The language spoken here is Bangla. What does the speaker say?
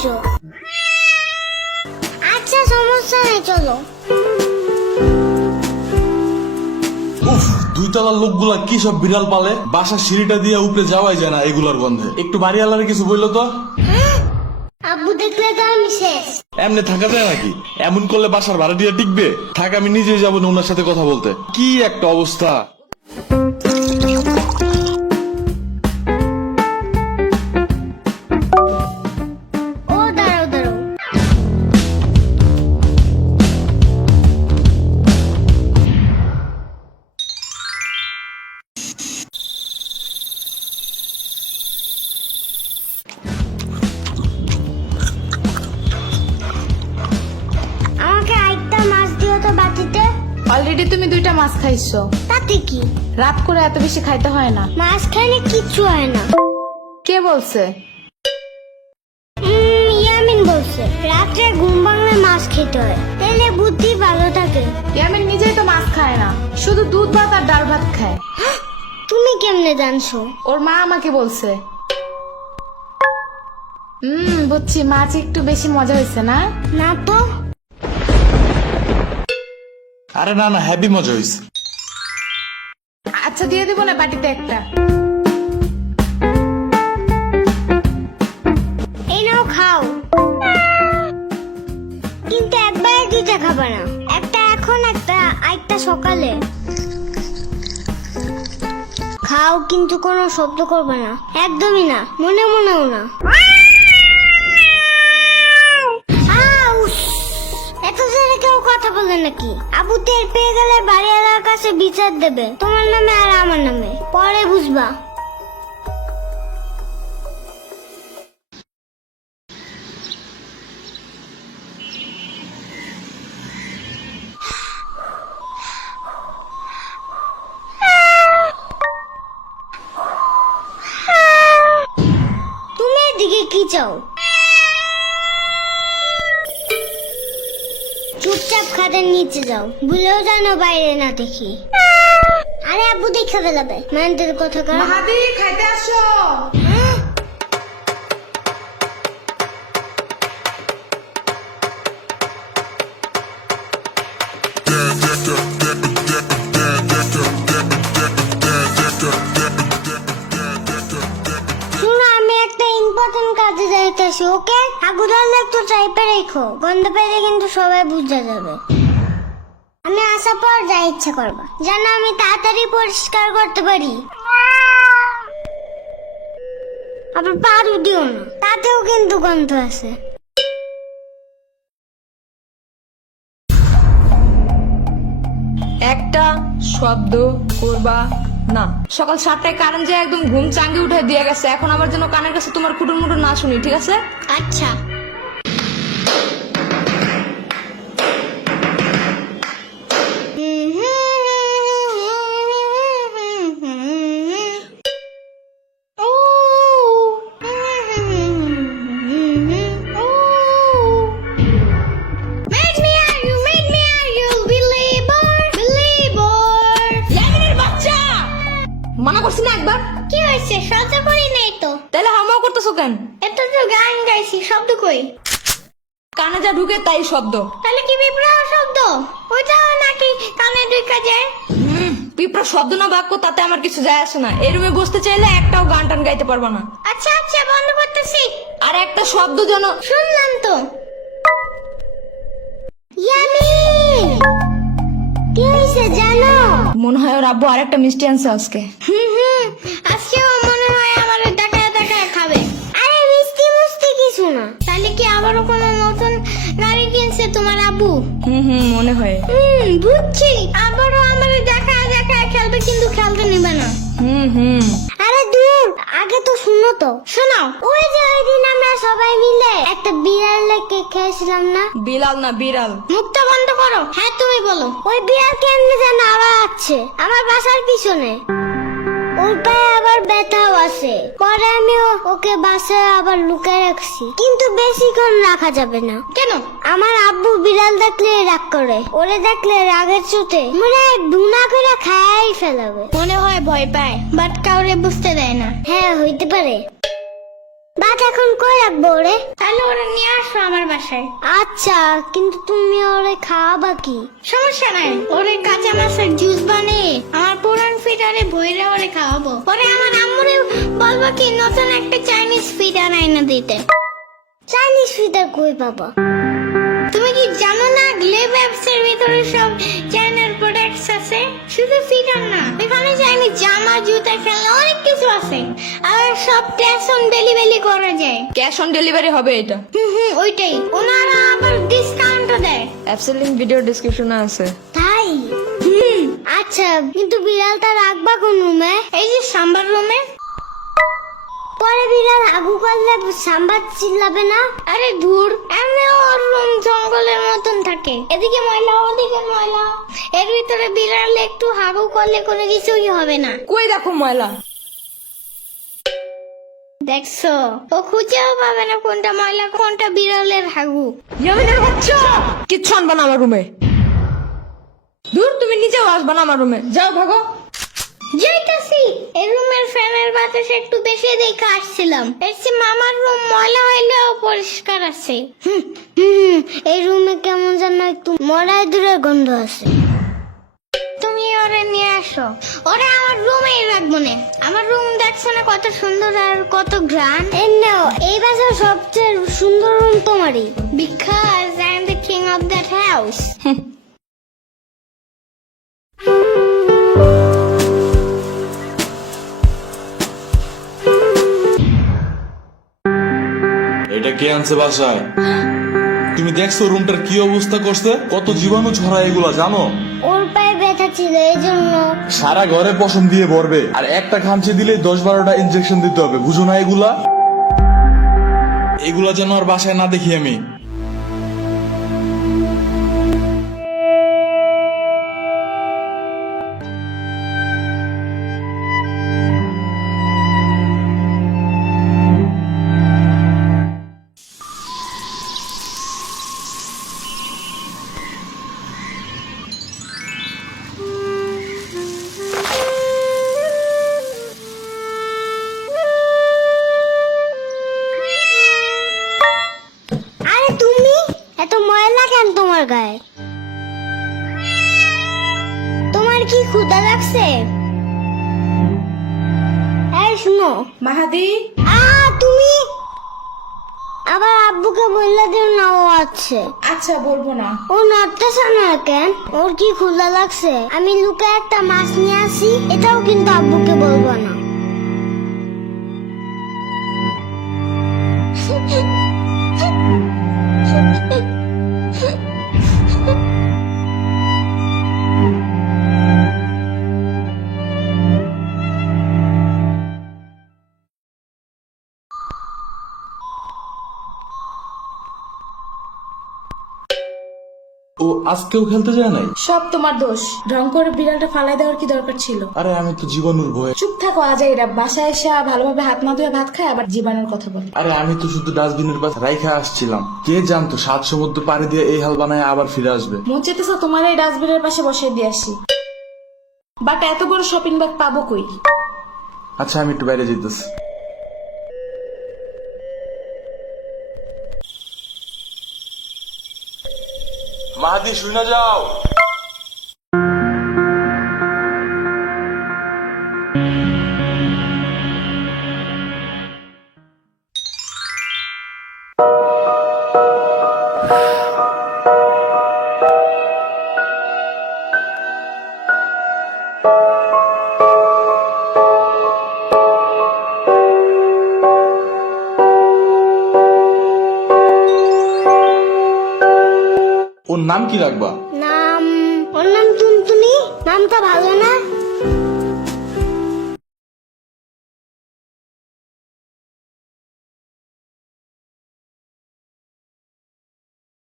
আসো আচ্ছা সমস্যা নেই চলো। উফ দুই তলার লোকগুলা কি সব বিড়াল পালে? বাসার সিঁড়িটা দিয়ে উপরে যাওয়াই যায় না এগুলার গন্ধে। একটু বাড়ি আলারে কিছু বলল তো? আব্বু দেখলে তো আমি শেষ। এমনি থাকা যায় নাকি? এমন করলে বাসার ভাড়াটিয়া টিকবে? থাক আমি নিজেই যাব না ওনার সাথে কথা বলতে। কি একটা অবস্থা। অলরেডি তুমি দুইটা মাছ খাইছো। তাতে কি? রাত করে এত বেশি খাইতে হয় না। মাছ খাইলে কিচ্ছু হয় না। কে বলছে? ইয়ামিন বলছে রাত্রে ঘুম ভাঙলে মাছ খেতে হয়। তাহলে বুদ্ধি ভালো থাকে। ইয়ামিন নিজেই তো মাছ খায় না শুধু দুধ ভাত আর ডাল ভাত খায়। তুমি কেমনে জানছো? ওর মা আমাকে বলছে। হুম বুঝছি মাছ একটু বেশি মজা হয়েছে না? না তো। আরে না না হ্যাপি মজা হয়েছে আচ্ছা দিয়ে দিব না বাটিতে একটা। এই নাও খাও। কিন্তু একবারে দুইটা খাবে না। একটা এখন একটা আরেকটা সকালে। খাও কিন্তু কোনো শব্দ করবে না। একদমই না। মনে মনেও না। এত কেউ কথা বলে নাকি? আবু টের পেয়ে গেলে বাড়িওয়ালার কাছে বিচার দেবে। তোমার নামে আর আমার নামে। পরে বুঝবা। তুমি এদিকে কি চাও? চুপচাপ খাদের নিচে যাও। ভুলেও জানো বাইরে না দেখি। আরে আব্বু দেখে ফেলাবে। ম্যানদের কথা কর মাহাদি খাইতে আসো। যাইতেছি ওকে আগুদাল একটু টাইপে রেখো। গন্ধ পেলে কিন্তু সবাই বুঝে যাবে। আমি আসার পর যা ইচ্ছা করবা। যেন আমি তাড়াতাড়ি পরিষ্কার করতে পারি। আবার পারু দিও না। তাতেও কিন্তু গন্ধ আছে। একটা শব্দ করবা। না। সকাল সাতটায় কারেন্ট যে একদম ঘুম চাঙ্গে উঠে দিয়ে গেছে। এখন আমার জন্য কানের কাছে তোমার কুটুর মুটুর না শুনি, ঠিক আছে? আচ্ছা। করতেছো কেন এটা তো গান গাইছি শব্দ কই? কানে যা ঢুকে তাই শব্দ। তাহলে কি শব্দ? নাকি কানে ঢুকা যায়? পিঁপড়া শব্দ না বাক্য তাতে আমার কিছু যায় আসে না। এই রুমে বসতে চাইলে একটাও গান টান গাইতে পারবা না। আচ্ছা আচ্ছা বন্ধ করতেছি। আর একটা শব্দ যেন শুনলাম তো। কি হয়েছে জানো? মনে হয় ওর আব্বু আর একটা মিষ্টি আনছে আজকে। হুম হুম আজকেও না। তাহলে কি আবারও কোনো নতুন গাড়ি কিনছে তোমার আব্বু? হুম হুম মনে হয়। হুম বুঝছি। আবারও আমার দেখায় দেখায় খেলবে কিন্তু খেলতে নেবে না। হুম হুম। আরে দূর আগে তো শুনো তো। শোনাও ওই যে ওই দিন আমরা সবাই মিলে একটা বিড়াল কেক খেয়েছিলাম না? বিলাল না বিড়াল। মুখটা বন্ধ করো। হ্যাঁ তুমি বলো। ওই বিড়াল কেমনে যেন আবার আছে আমার বাসার পিছনে। ওর পায়ে আবার ব্যথাও আছে। পরে আমি ওকে বাসে আবার লুকিয়ে রাখছি। কিন্তু বেশিক্ষণ রাখা যাবে না। কেন? আমার আব্বু বিড়াল দেখলে রাগ করে। ওরে দেখলে রাগের চোটে। মনে হয় ডুনা করে খায়াই ফেলাবে। মনে হয় ভয় পায় বাট কাউরে বুঝতে দেয় না। হ্যাঁ হইতে পারে। এখন কই রাখব ওরে? তাহলে ওরে নিয়ে আসো আমার বাসায়। আচ্ছা কিন্তু তুমি ওরে খাওয়াবা কি? সমস্যা নাই ওরে কাঁচা মাছের জুস বানিয়ে আমার পুরান ফিটারে বইরে ওরে খাওয়াবো। পরে আমার আম্মুরে বলব কি নতুন একটা চাইনিজ ফিটার আইনা দিতে। চাইনিজ ফিটার কই পাবা? তুমি কি জানো না গ্লেব অ্যাপস এর ভিতরে সব চাইনার আছে? শুধু সিটার না এখানে চাইনি জামা জুতা খেলনা অনেক কিছু আছে। আর সব ক্যাশ অন ডেলিভারি করা যায়। ক্যাশ অন ডেলিভারি হবে এটা? হুম হুম ওইটাই। ওনারা আবার ডিসকাউন্টও দেয়। অ্যাপসের ভিডিও ডিসক্রিপশনে আছে। তাই? হুম আচ্ছা কিন্তু বিড়ালটা রাখবা কোন রুমে এই যে সাম্বার রুমে পরে বিড়াল আগু করলে সাম্বার চিল্লাবে না? আরে ধুর এমনি ওর জঙ্গলের মতন থাকে। এদিকে ময়লা ওদিকে ময়লা। এর ভিতরে বিড়াল একটু হাগু করলে কোনো কিছুই হবে না। কই দেখো ময়লা? দেখছ? ও খুঁজেও পাবে না কোনটা ময়লা কোনটা বিড়ালের হাগু কিচ্ছু আনবা না আমার রুমে। দূর তুমি নিজেও আসবা না আমার রুমে। যাও ভাগো। যাইতাছি। এই রুমের ফ্যানের বাতাস একটু বেশি দেখে আসছিলাম। চেয়ে মামার রুম ময়লা হইলেও পরিষ্কার আছে। হুম, এই রুমে কেমন যেন একটু মরাই দূরের গন্ধ আছে। তুমি ওরে নিয়ে আসো। ওরে আমার রুমেই রাখব না। আমার রুম দেখছ না কত সুন্দর আর কত গ্রান এই নাও এই বাসার সবচেয়ে সুন্দর রুম তোমারই। Because I am the king of that house এটা কে আনছে বাসায়? তুমি দেখছ রুমটার কি অবস্থা করছে? কত জীবাণু ছড়া এগুলা জানো? ওর পায়ে ব্যথা ছিল এই জন্য সারা ঘরে পশম দিয়ে ভরবে আর একটা খামচে দিলে দশ বারোটা ইনজেকশন দিতে হবে বুঝো না এগুলা? এগুলা যেন আর বাসায় না দেখি আমি। লাগছে? এই শুনো। মাহাদি? আ তুমি? আবার আব্বুকে বললে যে নাও ও আছে। আচ্ছা বলব না। ও নড়তেছে না কেন? ওর কি ক্ষুধা লাগছে? আমি লুকে একটা মাছ নিয়ে আসি এটাও কিন্তু আব্বুকে বলব না। আজকেও খেলতে যায় নাই? সব তোমার দোষ। ঢং করে বিড়ালটা ফালাই দেওয়ার কি দরকার ছিল? আরে আমি তো জীবাণুর ভয়ে চুপ থাকো আজাই এরা বাসায় এসে ভালোভাবে হাত না ধুয়ে ভাত খায় আবার জীবাণুর কথা বলে। আরে আমি তো শুধু ডাস্টবিনের পাশে রাইখা আসছিলাম। কে জানতো সাত সমুদ্র পাড়ি দিয়ে এই হাল বানায় আবার ফিরে আসবে? মন চেতেছে তোমার এই ডাস্টবিনের পাশে বসিয়ে দিয়ে আসি। বাট এত বড় শপিং ব্যাগ পাবো কই? আচ্ছা আমি একটু বাইরে যেতেছি মাহাদি শুনে যাও। ওর নাম কি রাখবা? নাম ওর নাম টুনটুনি নামটা ভালো না?